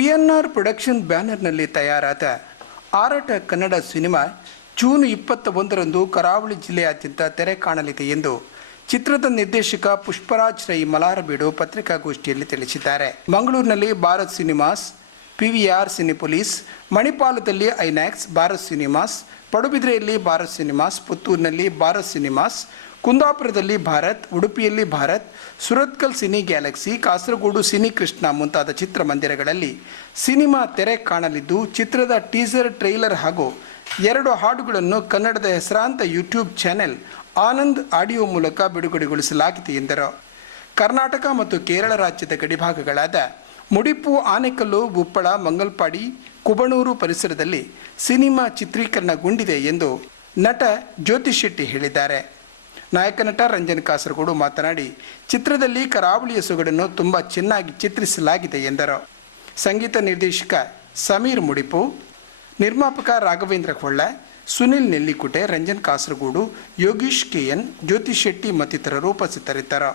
P N R production ಬ್ಯಾನರ್ನಲ್ಲಿ ತಯಾರಾದ Aarata Kannada cinema June ಇಪ್ಪತ್ತ ಒಂದರಂದು ಕರಾವಳಿ ಜಿಲ್ಲೆಯಾದ್ಯಂತ ತೆರೆ ಕಾಣಲಿದೆ ಎಂದು ಚಿತ್ರದ ನಿರ್ದೇಶಕ ಪುಷ್ಪರಾಜ್ ರೈ ಮಲಾರಬೀಡು ಪತ್ರಿಕಾಗೋಷ್ಠಿಯಲ್ಲಿ ತಿಳಿಸಿದ್ದಾರೆ. ಮಂಗಳೂರಿನಲ್ಲಿ ಭಾರತ್ ಸಿನಿಮಾಸ್ ಪಿವಿಆರ್ ಸಿನಿಪೊಲೀಸ್ ಮಣಿಪಾಲದಲ್ಲಿ ಐನ್ಯಾಕ್ಸ್ ಭಾರತ್ ಸಿನಿಮಾಸ್ ಪಡುಬಿದ್ರೆಯಲ್ಲಿ ಭಾರತ್ ಸಿನಿಮಾಸ್ ಪುತ್ತೂರಿನಲ್ಲಿ ಭಾರತ್ ಸಿನಿಮಾಸ್ ಕುಂದಾಪುರದಲ್ಲಿ ಭಾರತ್ ಉಡುಪಿಯಲ್ಲಿ Bharat Surathkal cine galaxy Kasaragod cine Krishna ಮುಂತಾದ ಚಿತ್ರಮಂದಿರಗಳಲ್ಲಿ ಸಿನಿಮಾ ತೆರೆ ಕಾಣಲಿದ್ದು, ಚಿತ್ರದ ಟೀಸರ್, ಟ್ರೈಲರ್ ಹಾಗೂ ಎರಡು ಹಾಡುಗಳನ್ನು ಕನ್ನಡದ ಹೆಸರಾಂತ ಯೂಟ್ಯೂಬ್ ಚಾನೆಲ್ ಆನಂದ್ ಆಡಿಯೋ ಮೂಲಕ ಬಿಡುಗಡೆಗೊಳಿಸಲಾಗಿದೆ ಎಂದರು. ಕರ್ನಾಟಕ ಮತ್ತು ಕೇರಳ ರಾಜ್ಯದ ಗಡಿಭಾಗಗಳಾದ ಮುಡಿಪು ಆನೆಕಲ್ಲು, ಉಪ್ಪಳ, ಮಂಗಲ್ಪಾಡಿ, ಕುಬಣೂರು ಪರಿಸರದಲ್ಲಿ ಸಿನಿಮಾ ಚಿತ್ರೀಕರಣಗೊಂಡಿದೆ ಎಂದು ನಟ ಜ್ಯೋತಿಷ್ ಶೆಟ್ಟಿ ಹೇಳಿದ್ದಾರೆ. ನಾಯಕ ನಟ ರಂಜನ್ ಕಾಸರಗೋಡು ಮಾತನಾಡಿ, ಚಿತ್ರದಲ್ಲಿ ಕರಾವಳಿಯ ಸೊಗಡನ್ನು ತುಂಬ ಚೆನ್ನಾಗಿ ಚಿತ್ರಿಸಲಾಗಿದೆ ಎಂದರು. ಸಂಗೀತ ನಿರ್ದೇಶಕ ಸಮೀರ್ ಮುಡಿಪು, ನಿರ್ಮಾಪಕ ರಾಘವೇಂದ್ರ ಕೊಳ್ಳ, ಸುನಿಲ್ ನೆಲ್ಲಿಕುಟೆ, ರಂಜನ್ ಕಾಸರಗೋಡು, ಯೋಗೀಶ್ ಕೆಎನ್ ಜ್ಯೋತಿಷ್ ಶೆಟ್ಟಿ ಮತ್ತಿತರರು ಉಪಸ್ಥಿತರಿದ್ದರು.